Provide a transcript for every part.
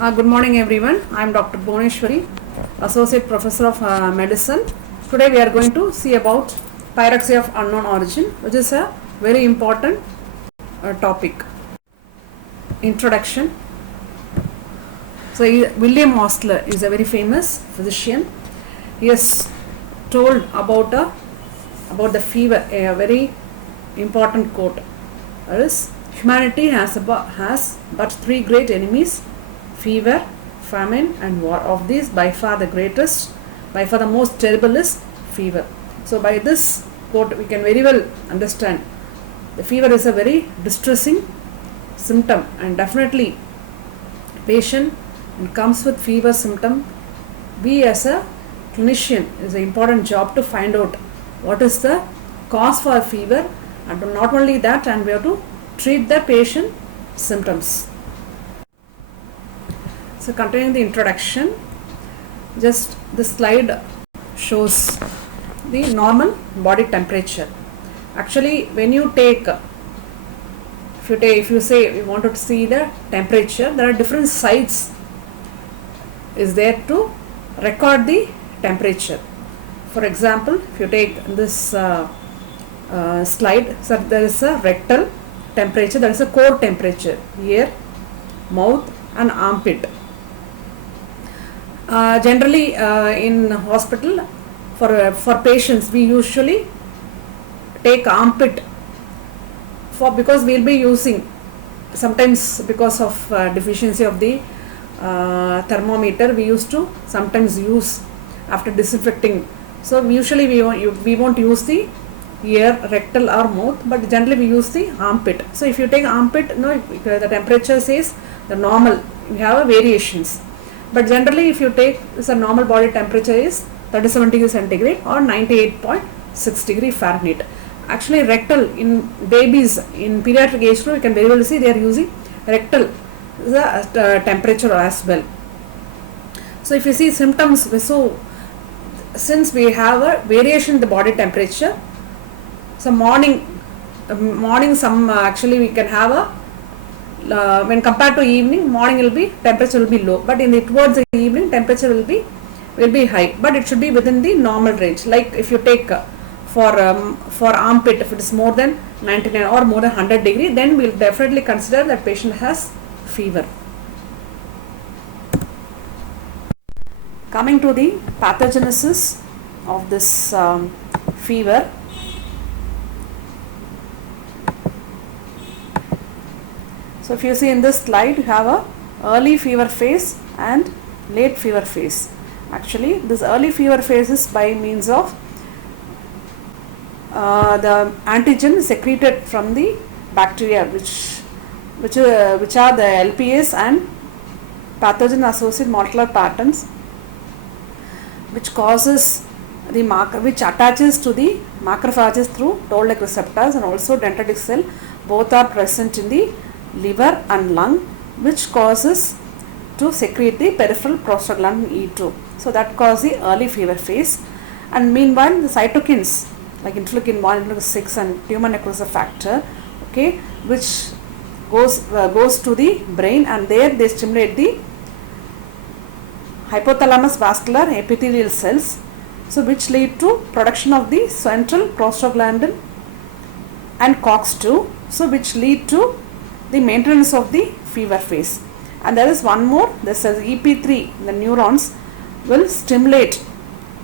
Good morning everyone. I am Dr. Bhuneshwari, Associate Professor of Medicine. Today we are going to see about pyrexia of unknown origin, which is a very important topic. Introduction. So William Osler is a very famous physician. He has told about the fever, a very important quote. That is, humanity has but three great enemies: fever, famine and war. Of these, by far the most terrible is fever. So by this quote we can very well understand the fever is a very distressing symptom, and definitely patient comes with fever symptom, we as a clinician is an important job to find out what is the cause for fever, and not only that, and we have to treat the patient symptoms. So continuing the introduction, just this slide shows the normal body temperature. Actually, when you take, if you say we want to see the temperature, there are different sites is there to record the temperature. For example, if you take this slide, so there is a rectal temperature, there is a core temperature, ear, mouth and armpit. Generally in hospital for patients we usually take armpit because we will be using sometimes, because of deficiency of the thermometer, we used to sometimes use after disinfecting. So usually we won't use the ear, rectal or mouth, but generally we use the armpit. So if you take armpit, the temperature says the normal, we have variations. But generally if you take a normal body temperature is 37 degrees centigrade or 98.6 degree Fahrenheit. Actually rectal in babies in pediatric age group, you can very well see they are using rectal temperature as well. So if you see symptoms, so since we have a variation in the body temperature, so morning some actually we can have a when compared to evening, morning will be temperature will be low, but towards the evening temperature will be high, but it should be within the normal range. Like if you take for armpit, if it is more than 99 or more than 100 degree, then we will definitely consider that patient has fever. Coming to the pathogenesis of this fever. So if you see in this slide, you have a early fever phase and late fever phase. Actually, this early fever phase is by means of the antigen secreted from the bacteria, which are the LPS and pathogen associated molecular patterns, which causes the which attaches to the macrophages through toll-like receptors, and also dendritic cell. Both are present in the liver and lung, which causes to secrete the peripheral prostaglandin E2. So that causes the early fever phase. And meanwhile, the cytokines like interleukin 1, interleukin 6 and tumor necrosis factor, okay, which goes to the brain, and there they stimulate the hypothalamus vascular epithelial cells, so which lead to production of the central prostaglandin and COX-2, so which lead to the maintenance of the fever phase. And there is one more, this is EP3, the neurons will stimulate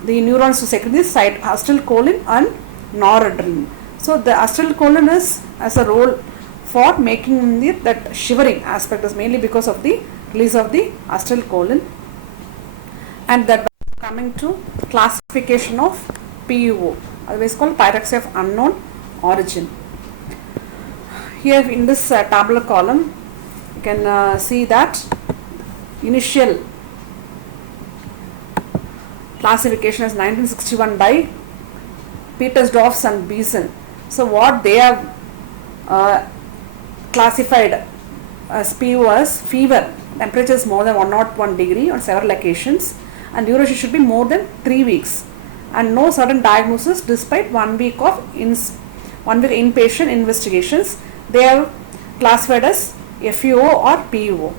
the neurons to secrete the acetylcholine and noradrenaline. So the acetylcholine is as a role for making that shivering aspect is mainly because of the release of the acetylcholine. And that coming to classification of PUO, otherwise called pyrexia of unknown origin. Here in this tabular column, you can see that initial classification is 1961 by Petersdorf and Beeson. So what they have classified as PUO as fever, temperature is more than 101 degree on several occasions, and duration should be more than 3 weeks, and no certain diagnosis despite 1 week of inpatient investigations. They are classified as FUO or PUO.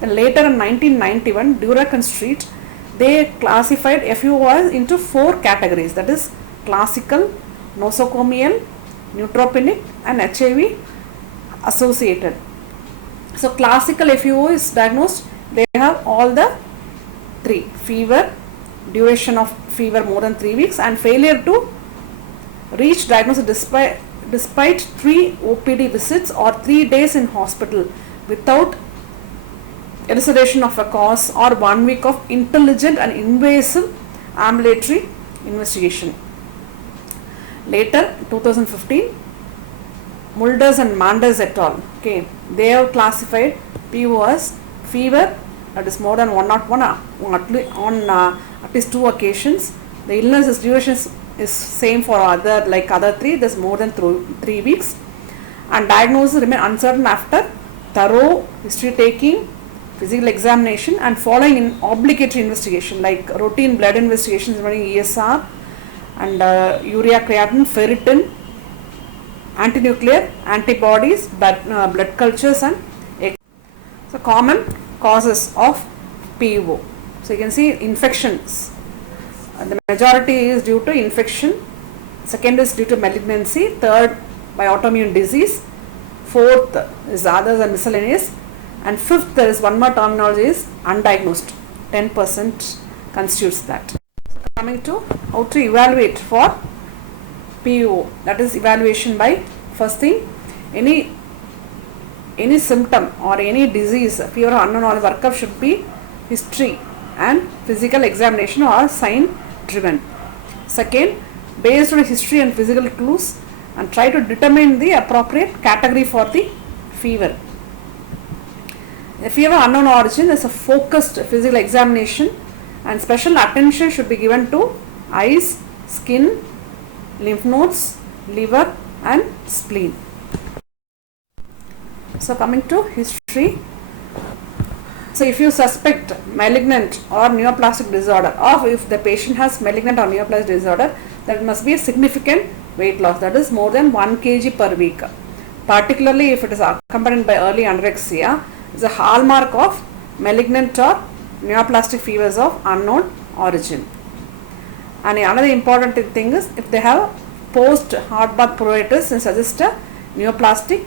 Then later in 1991, Durakan Street, they classified FeVO into 4 categories, that is classical, nosocomial, neutropenic and HIV associated. So classical FeVO is diagnosed, they have all the 3: fever, duration of fever more than 3 weeks, and failure to reach diagnosis despite 3 OPD visits or 3 days in hospital without elucidation of a cause, or 1 week of intelligent and invasive ambulatory investigation. Later, 2015, Mulders and Manders et al. Okay, they have classified PO as fever that is more than 101 on at least 2 occasions. The illness duration is same for other 3. There's more than 3 weeks, and diagnosis remain uncertain after thorough history taking, physical examination, and following in obligatory investigation like routine blood investigations involving ESR and urea creatinine, ferritin, antinuclear antibodies, blood cultures, and so common causes of PUO. So you can see infections. The majority is due to infection. Second is due to malignancy. Third, by autoimmune disease. Fourth is others and miscellaneous. And fifth, there is one more terminology, is undiagnosed. 10% constitutes that. So coming to how to evaluate for PUO, that is evaluation by, first thing, any symptom or any disease, fever or unknown or workup should be history and physical examination or sign driven. Second, based on history and physical clues, and try to determine the appropriate category for the fever. A fever unknown origin is a focused physical examination, and special attention should be given to eyes, skin, lymph nodes, liver and spleen. So coming to history. So if you suspect malignant or neoplastic disorder, or if the patient has malignant or neoplastic disorder, there must be a significant weight loss, that is more than 1 kg per week. Particularly if it is accompanied by early anorexia, is a hallmark of malignant or neoplastic fevers of unknown origin. And another important thing is if they have post heart bath pruritus and suggest a neoplastic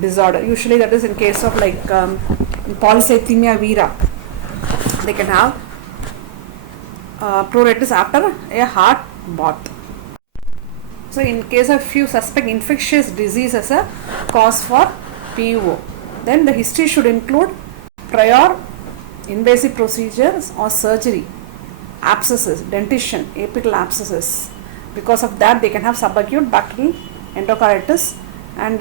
disorder. Usually that is in case of in polycythemia vera, they can have pruritus after a heart bath. So in case of few suspect infectious disease as a cause for PUO, then the history should include prior invasive procedures or surgery, abscesses, dentition, apical abscesses. Because of that, they can have subacute bacterial endocarditis, and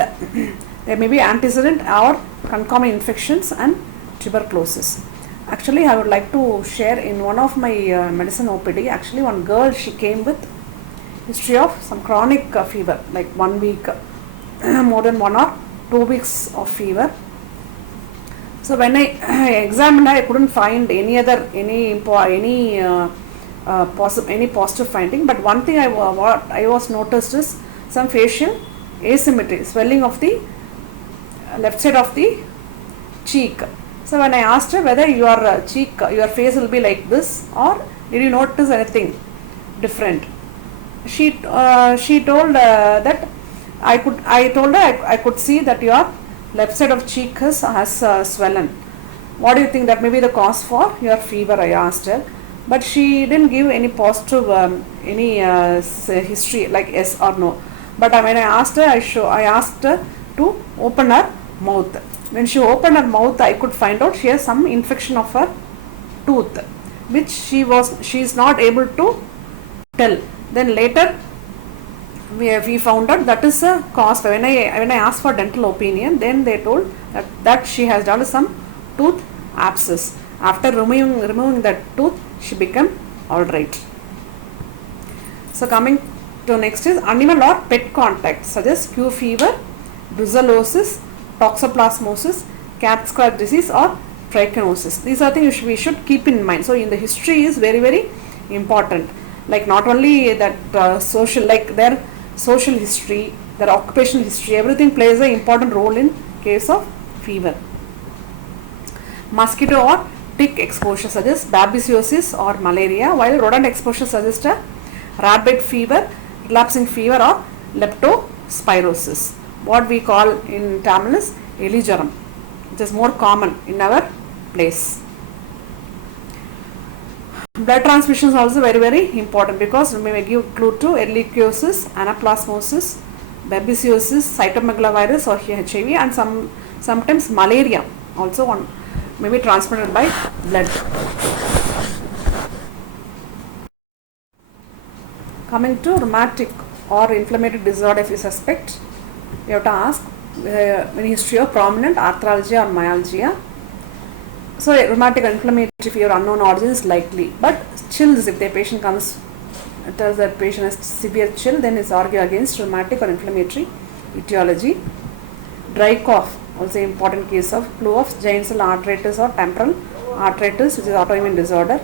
there may be antecedent or concomitant infections and tuberculosis. Actually, I would like to share in one of my medicine OPD, actually one girl, she came with history of some chronic fever, like 1 week, more than 1 or 2 weeks of fever. So when I examined her, I couldn't find any positive finding. But one thing I was noticed is some facial asymmetry, swelling of the left side of the cheek. So when I asked her whether your face will be like this, or did you notice anything different, she told that I told her I could see that your left side of cheek has swollen. What do you think that may be the cause for your fever? I asked her, but she didn't give any positive history like yes or no. But when I asked her, I asked her to open her mouth. When she opened her mouth, I could find out she has some infection of her tooth, which she is not able to tell. Then later we found out that is a cause. When I asked for dental opinion, then they told that she has done some tooth abscess. After removing that tooth, she became alright. So coming to next is animal or pet contact, such as Q fever, brucellosis, toxoplasmosis, cat scratch disease or trichinosis. These are things we should keep in mind. So in the history is very, very important. Like not only that social, like their social history, their occupational history, everything plays an important role in case of fever. Mosquito or tick exposure suggests babesiosis or malaria, while rodent exposure suggests a rat-bite fever, relapsing fever or leptospirosis. What we call in Tamil is elijaram, which is more common in our place. Blood transfusion is also very important because we may give clue to ehrlichiosis, anaplasmosis, babesiosis, cytomegalovirus or HIV, and sometimes malaria also may be transmitted by blood. Coming to rheumatic or inflammatory disorder, if you suspect, you have to ask any history of prominent arthralgia or myalgia. So rheumatic or inflammatory fever unknown origin is likely, but chills, if the patient comes tells that patient has severe chill, then it's argue against rheumatic or inflammatory etiology. Dry cough, also important case of flu of giant cell arteritis or temporal arteritis, which is autoimmune disorder.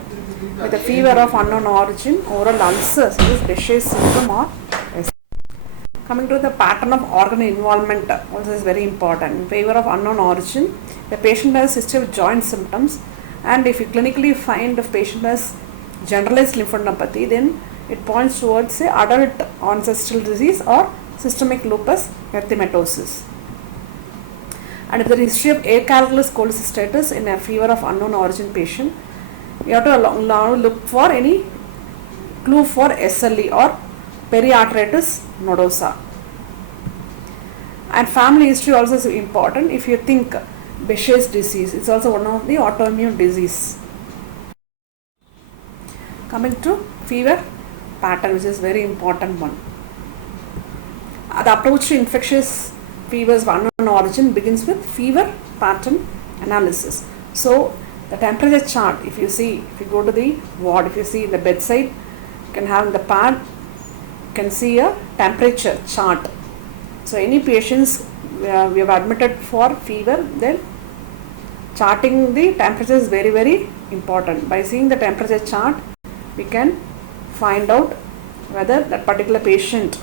With a fever of unknown origin, oral ulcers, which is Behçet's syndrome or coming to the pattern of organ involvement, also is very important. In fever of unknown origin, the patient has history of joint symptoms, and if you clinically find the patient has generalized lymphadenopathy, then it points towards say adult ancestral disease or systemic lupus erythematosus. And if there is history of acalculous cholecystitis in a fever of unknown origin patient, you have to now look for any clue for SLE or periarteritis nodosa. And family history also is important. If you think Behçet's disease, it's also one of the autoimmune disease. Coming to fever pattern, which is very important one. The approach to infectious fevers of unknown origin begins with fever pattern analysis. So the temperature chart, if you go to the ward, if you see in the bedside, you can have in the pad, you can see a temperature chart. So any patients we have admitted for fever, then charting the temperature is very important. By seeing the temperature chart, we can find out whether that particular patient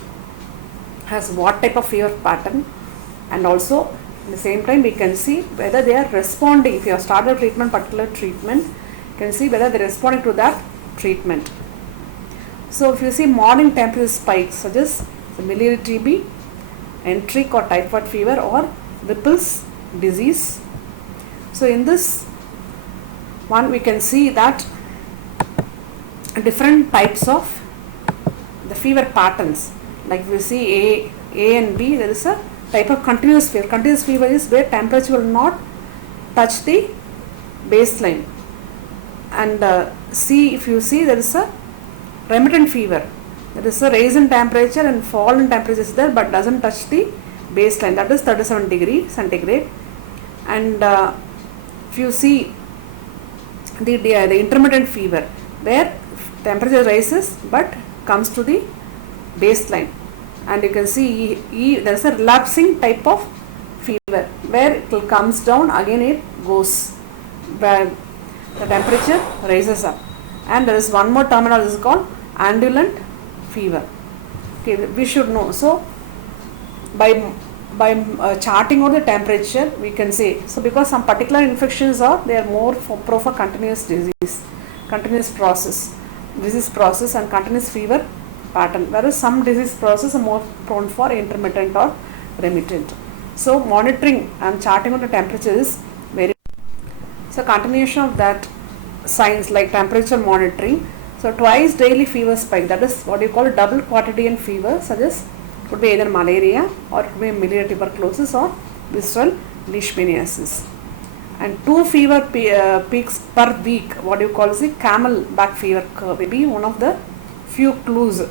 has what type of fever pattern, and also at the same time we can see whether they are responding. If you have started particular treatment, you can see whether they are responding to that treatment. So if you see morning temperature spikes such as miliary TB, enteric or typhoid fever or Whipple's disease. So in this one we can see that different types of the fever patterns, like we see A and B, there is a type of continuous fever. Continuous fever is where temperature will not touch the baseline, and C, if you see, there is a remittent fever. There is a rise in temperature and fall in temperature is there, but doesn't touch the baseline, that is 37 degree centigrade. And if you see the intermittent fever, where temperature rises but comes to the baseline, and you can see there is a relapsing type of fever where it will comes down, again it goes, where the temperature rises up. And there is one more terminology called ambulant fever. Okay, we should know. So by charting out the temperature, we can say, so because some particular infections they are more for continuous disease, continuous disease process and continuous fever pattern, whereas some disease process are more prone for intermittent or remittent. So monitoring and charting out the temperature is very. So continuation of that signs like temperature monitoring. So twice daily fever spike, that is what you call double quotidian fever, such as could be either malaria or it could be miliary tuberculosis or visceral leishmaniasis. And 2 fever peaks per week, what you call the camelback fever curve, may be one of the few clues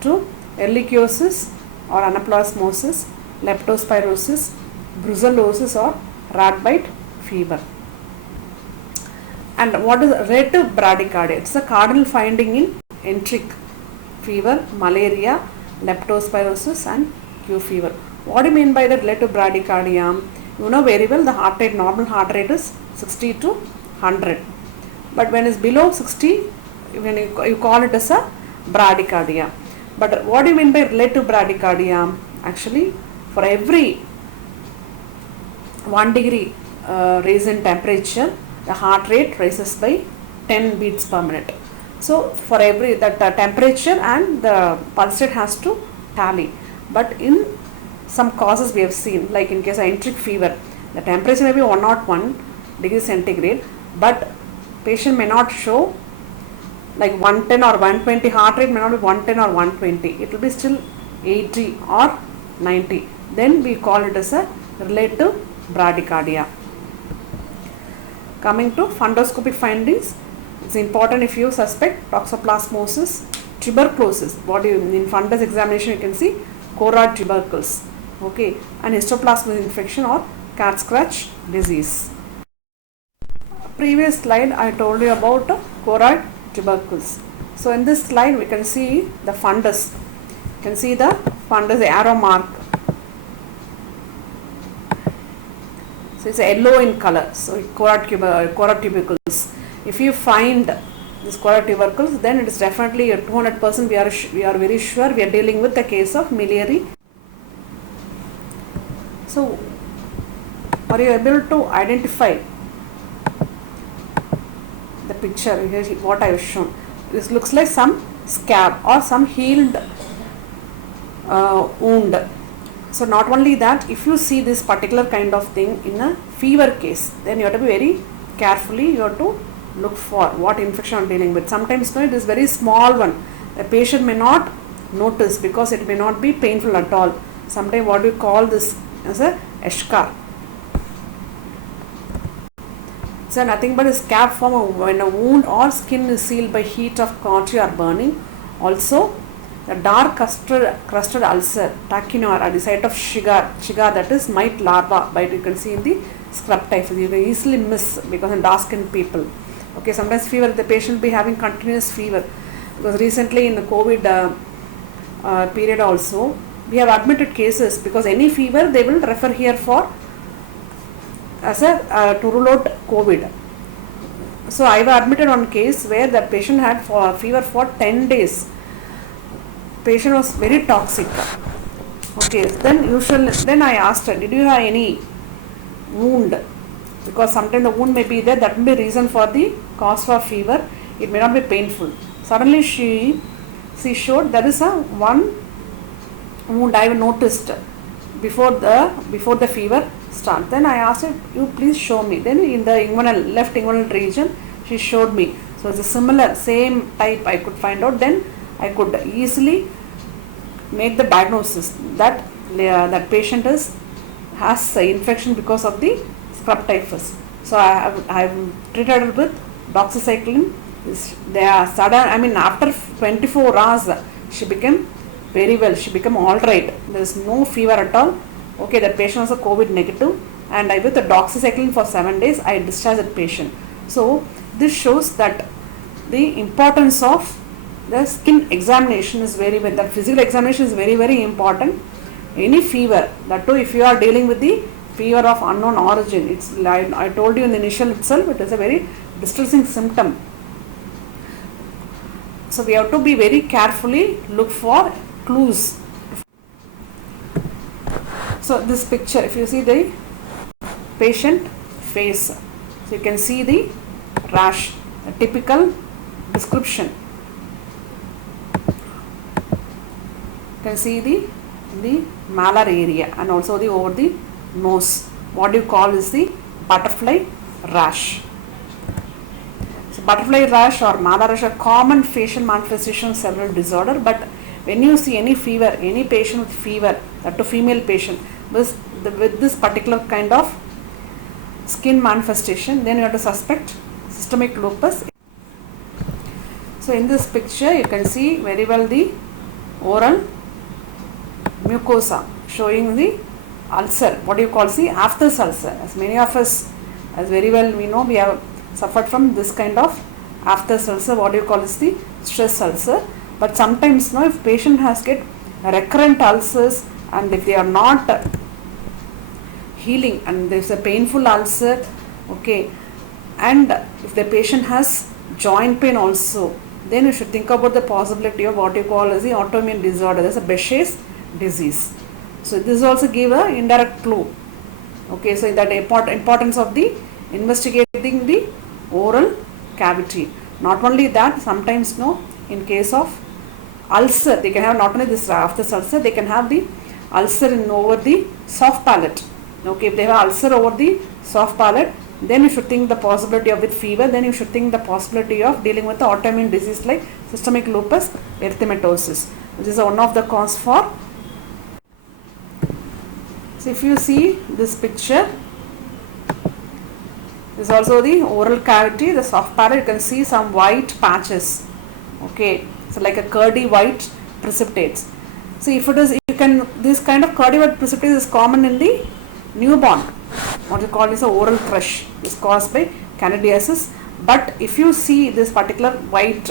to ehrlichiosis or anaplasmosis, leptospirosis, brucellosis or rat bite fever. And what is relative bradycardia? It's a cardinal finding in enteric fever, malaria, leptospirosis and Q fever. What do you mean by the relative bradycardia? You know very well the heart rate, normal heart rate is 60 to 100. But when it's below 60, when you call it as a bradycardia. But what do you mean by relative bradycardia? Actually, for every 1 degree raise in temperature, the heart rate rises by 10 beats per minute. So for every that temperature and the pulse rate has to tally. But in some causes we have seen, like in case of enteric fever, the temperature may be 101 degrees centigrade, but patient may not show like 110 or 120, heart rate may not be 110 or 120, it will be still 80 or 90. Then we call it as a relative bradycardia. Coming to fundoscopic findings, it's important if you suspect toxoplasmosis, tuberculosis. What you in fundus examination you can see choroid tubercles, okay, and histoplasmosis infection or cat scratch disease. Previous slide I told you about choroid tubercles. So in this slide we can see the fundus. You can see the fundus arrow mark. So it's yellow in color. So choroid tubercles. If you find this choroid tubercles, then it is definitely 200% we are very sure we are dealing with a case of miliary. So are you able to identify the picture? Here's what I have shown. This looks like some scab or some healed wound. So not only that, if you see this particular kind of thing in a fever case, then you have to be very carefully, you have to look for what infection I'm dealing with. Sometimes it is very small one. The patient may not notice because it may not be painful at all. Sometimes what we call this as a eschar. So nothing but a scab form when a wound or skin is sealed by heat of cautery or burning. Also the dark crusted ulcer, tachynoir at the site of Shiga, that is mite larva, but you can see in the scrub typhus. You can easily miss because in dark skinned people. Okay, sometimes fever, the patient will be having continuous fever, because recently in the COVID period also we have admitted cases, because any fever they will refer here for as a to rule out COVID. So I have admitted one case where that patient had fever for 10 days. Patient was very toxic. Okay, then I asked her, did you have any wound? Because sometimes the wound may be there, that may be reason for the cause for fever. It may not be painful. Suddenly she showed there is a one wound I have noticed before the fever start. Then I asked her, you please show me. Then in the left inguinal region she showed me. So it's a similar same type I could find out. Then I could easily make the diagnosis that that patient has infection because of the scrub typhus. So I have treated her with doxycycline. They are sudden. I mean, after 24 hours, she became very well. She became all right. There is no fever at all. Okay, the patient was a COVID negative, and I with the doxycycline for 7 days, I discharged the patient. So this shows that the importance of the skin examination is very, the physical examination is very, very important. Any fever, that too if you are dealing with the fever of unknown origin, it's like I told you in the initial itself, it is a very distressing symptom. So we have to be very carefully look for clues. So this picture, if you see the patient face, so you can see the rash, a typical description. You can see the malar area and also the over the nose. What you call is the butterfly rash. So butterfly rash or malar rash are common facial manifestation of several disorder, but when you see any fever, any patient with fever, that to female patient with this particular kind of skin manifestation, then you have to suspect systemic lupus. So in this picture you can see very well the oral mucosa showing the ulcer, what you call the aphthous ulcer. As many of us, as very well we know, we have suffered from this kind of aphthous ulcer, what you call is the stress ulcer. But sometimes if patient has get recurrent ulcers and if they are not healing and there is a painful ulcer, okay, and if the patient has joint pain also, then you should think about the possibility of what you call as the autoimmune disorder. There is a Behçet's disease. So this also give a indirect clue. Okay, so in that importance of the investigating the oral cavity. Not only that, sometimes no, in case of ulcer, they can have not only this aphthous ulcer, they can have the ulcer in over the soft palate. Okay, if they have ulcer over the soft palate, then you should think the possibility of with fever, then you should think the possibility of dealing with the autoimmune disease like systemic lupus erythematosus, which is one of the cause for. So if you see this picture, this is also the oral cavity, the soft palate, you can see some white patches. Okay, so like a curdy white precipitates. See, if it is, you can, this kind of curdy white precipitates is common in the newborn. What you call is a oral thrush, is caused by candidiasis. But if you see this particular white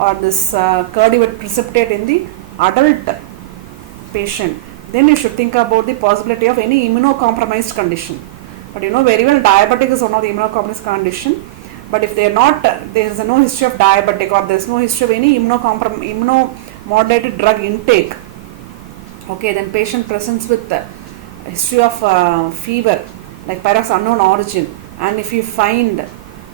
or this curdy white precipitate in the adult patient, then you should think about the possibility of any immunocompromised condition. But you know very well diabetic is one of the immunocompromised condition. But if they are not, there is no history of diabetic or there is no history of any immunomodulated drug intake, okay, then patient presents with the history of fever like pyrox unknown origin, and if you find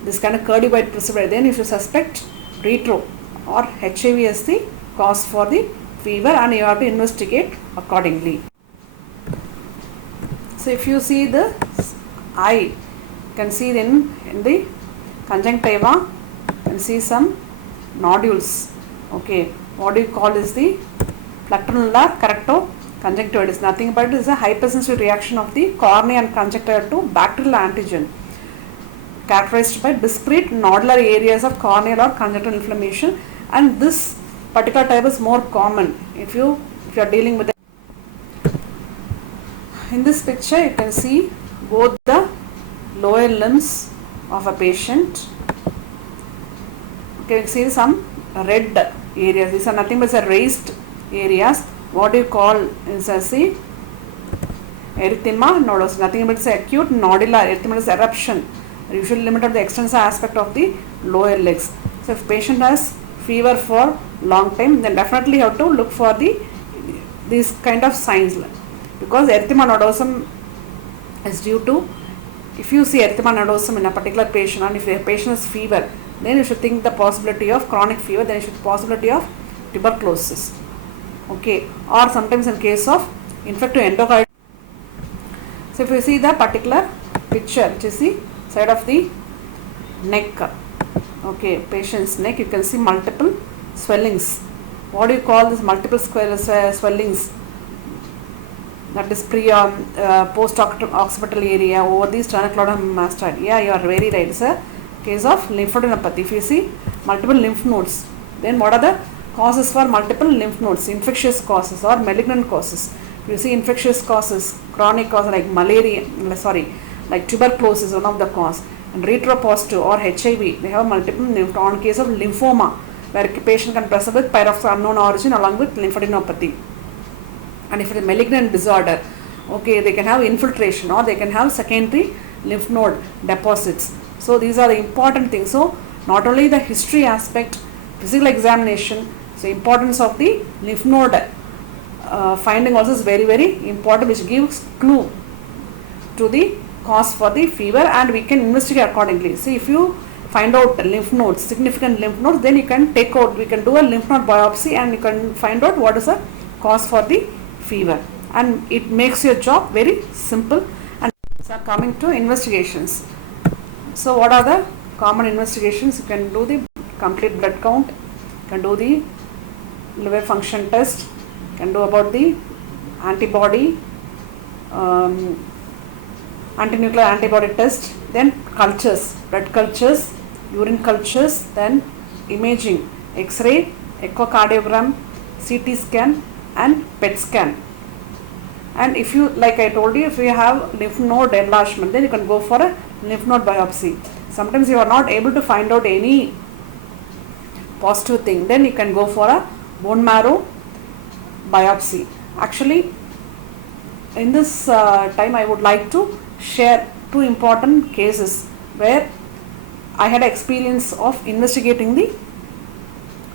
this kind of curdy white precipitate, then you should suspect retro or HIV as the cause for the fever, and you have to investigate accordingly. So if you see the eye, you can see in the conjunctiva, you can see some nodules. Okay, what do you call is the fluctular keratoconjunctivitis? Nothing but it is a hypersensitive reaction of the cornea and conjunctiva to bacterial antigen, characterized by discrete nodular areas of corneal or conjunctival inflammation, and this particular type is more common if you are dealing with it. In this picture you can see both the lower limbs of a patient. You can see some red areas. These are nothing but raised areas. What do you call is as the erythema nodosus? Nothing but acute nodular erythematous eruption, usually limited to the extensor aspect of the lower legs. So if patient has fever for long time, then definitely have to look for these kind of signs, because erythema nodosum is due to, if you see erythema nodosum in a particular patient and if the patient has fever, then you should think the possibility of chronic fever, then you should possibility of tuberculosis. Okay, or sometimes in case of infective endocarditis. So if you see the particular picture, which is the side of the neck, okay, patient's neck, you can see multiple swellings. What do you call this multiple swellings? That is post-occipital area over the sternocleidomastoid mastoid. Yeah, you are very right. It's a case of lymphadenopathy. If you see multiple lymph nodes, then what are the causes for multiple lymph nodes? Infectious causes or malignant causes. If you see infectious causes, chronic causes like like tuberculosis, one of the cause, and retropositive or HIV, they have multiple on case of lymphoma, where a patient can present with pyrox unknown origin along with lymphadenopathy. And if it is a malignant disorder, okay, they can have infiltration or they can have secondary lymph node deposits. So these are the important things. So not only the history aspect, physical examination, so importance of the lymph node finding also is very, very important, which gives clue to the cause for the fever, and we can investigate accordingly. See, if you find out lymph nodes, significant lymph nodes, then you can take out, we can do a lymph node biopsy and you can find out what is the cause for the fever, and it makes your job very simple. And so coming to investigations, so what are the common investigations? You can do the complete blood count, you can do the liver function test, you can do about the antibody antinuclear antibody test, then cultures, blood cultures, urine cultures, then imaging, X-ray, echocardiogram, CT scan and PET scan. And if you, like I told you, if you have lymph node enlargement, then you can go for a lymph node biopsy. Sometimes you are not able to find out any positive thing, then you can go for a bone marrow biopsy. Actually, in this time I would like to share two important cases where I had experience of investigating the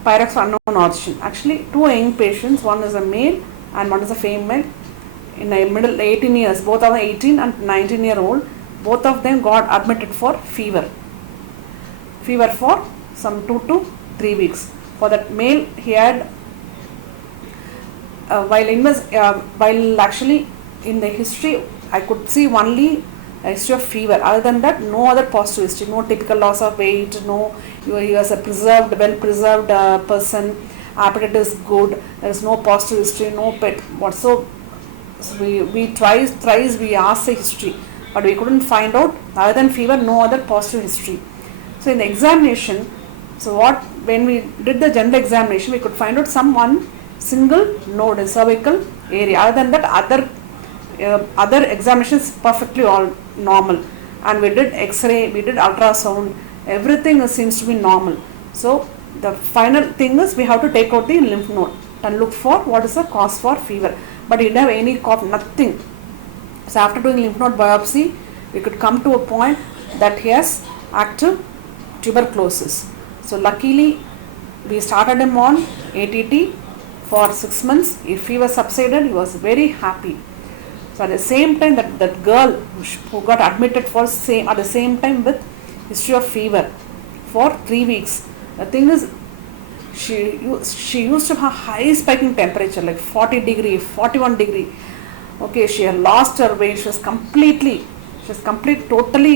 pyrox unknown origin. Actually, two young patients, one is a male and one is a female. in a middle 18 years, both of them 18 and 19-year-old, both of them got admitted for fever for some 2 to 3 weeks. For that male, he had while actually in the history I could see only a history of fever. Other than that, no other positive history, no typical loss of weight, no, he was a well preserved person, appetite is good, there is no positive history, no pet whatsoever. So we thrice we asked the history, but we couldn't find out, other than fever, no other positive history. So in the examination, when we did the general examination, we could find out one single node in cervical area. Other than that, other examinations perfectly all normal, and we did X-ray, we did ultrasound, everything seems to be normal. So the final thing is we have to take out the lymph node and look for what is the cause for fever. But he didn't have any cough, nothing. So after doing lymph node biopsy, we could come to a point that he has active tuberculosis. So luckily we started him on ATT for 6 months. His fever subsided, he was very happy. So at the same time, that girl who got admitted at the same time with history of fever for 3 weeks. The thing is, she used to have high spiking temperature, like 40 degree, 41 degree. Okay, she had lost her weight. She was totally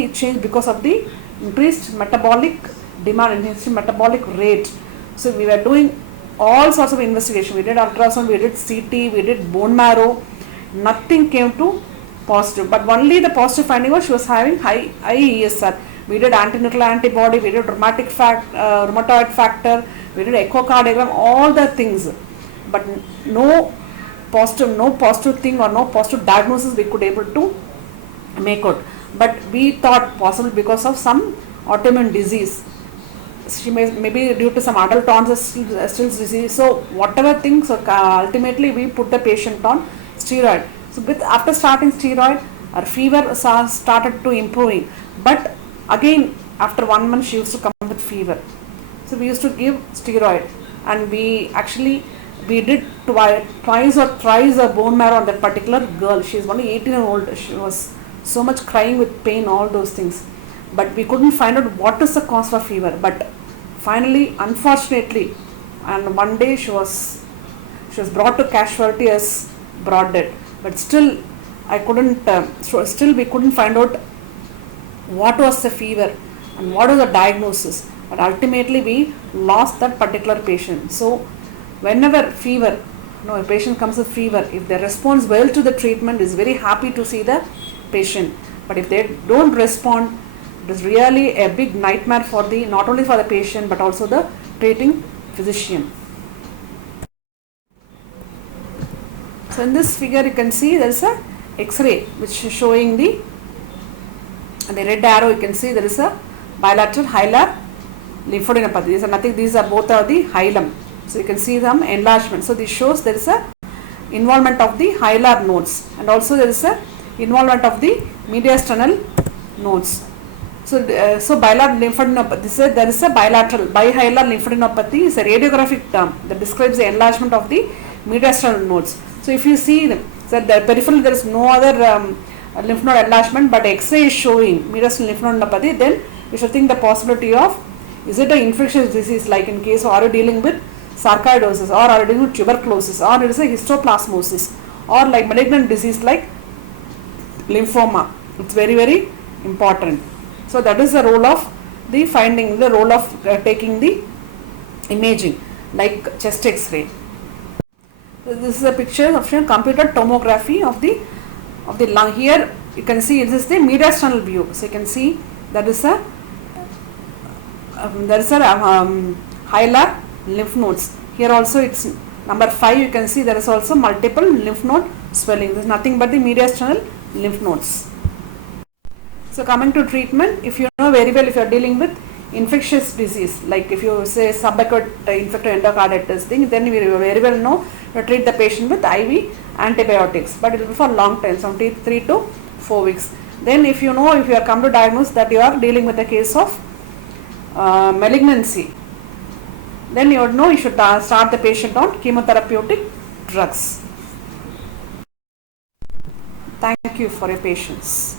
changed because of the increased metabolic demand, increased metabolic rate. So we were doing all sorts of investigation. We did ultrasound, we did CT, we did bone marrow. Nothing came to positive, but only the positive finding was she was having high ESR. We did antenatal antibody, we did rheumatoid factor, we did echocardiogram, all the things, but no positive thing or no positive diagnosis we could able to make out. But we thought possible because of some autoimmune disease. She maybe due to some adult onset Still's disease. So whatever things, so ultimately we put the patient on steroid. So after starting steroid, her fever started to improving. But again, after 1 month, she used to come with fever. So we used to give steroid, and we did twice or thrice a bone marrow on that particular girl. She is only 18-year-old. She was so much crying with pain, all those things. But we couldn't find out what is the cause for fever. But finally, unfortunately, and one day she was brought to casualty as broad dead. But still, we couldn't find out what was the fever and what was the diagnosis. But ultimately, we lost that particular patient. So whenever a patient comes with fever, if they respond well to the treatment, is very happy to see the patient. But if they don't respond, it is really a big nightmare for not only for the patient but also the treating physician. So in this figure you can see there is a X-ray which is showing the red arrow. You can see there is a bilateral hilar lymphadenopathy. These are both are the hilum. So you can see some enlargement. So this shows there is a involvement of the hilar nodes, and also there is a involvement of the mediastinal nodes. So bilateral lymphadenopathy, there is a bihilar lymphadenopathy is a radiographic term that describes the enlargement of the mediastinal nodes. So if you see the peripheral, there is no other lymph node enlargement, but X-ray is showing mediastinal lymphadenopathy, then you should think the possibility of, is it an infectious disease, like in case of, are you dealing with sarcoidosis, or are you dealing with tuberculosis, or it is a histoplasmosis, or like malignant disease like lymphoma. It's very, very important. So that is the role of taking the imaging, like chest X-ray. So this is a picture of computer tomography of the lung. Here you can see this is the mediastinal view. So you can see that is a hilar lymph nodes. Here also it's number 5. You can see there is also multiple lymph node swelling. There is nothing but the mediastinal lymph nodes. So coming to treatment, if you know very well, if you are dealing with infectious disease, like if you say subacute infective endocarditis thing, then you very well know to treat the patient with IV antibiotics, but it will be for long time, some 3 to 4 weeks. Then if you are come to diagnose that you are dealing with a case of malignancy, then you would know you should start the patient on chemotherapeutic drugs. Thank you for your patience.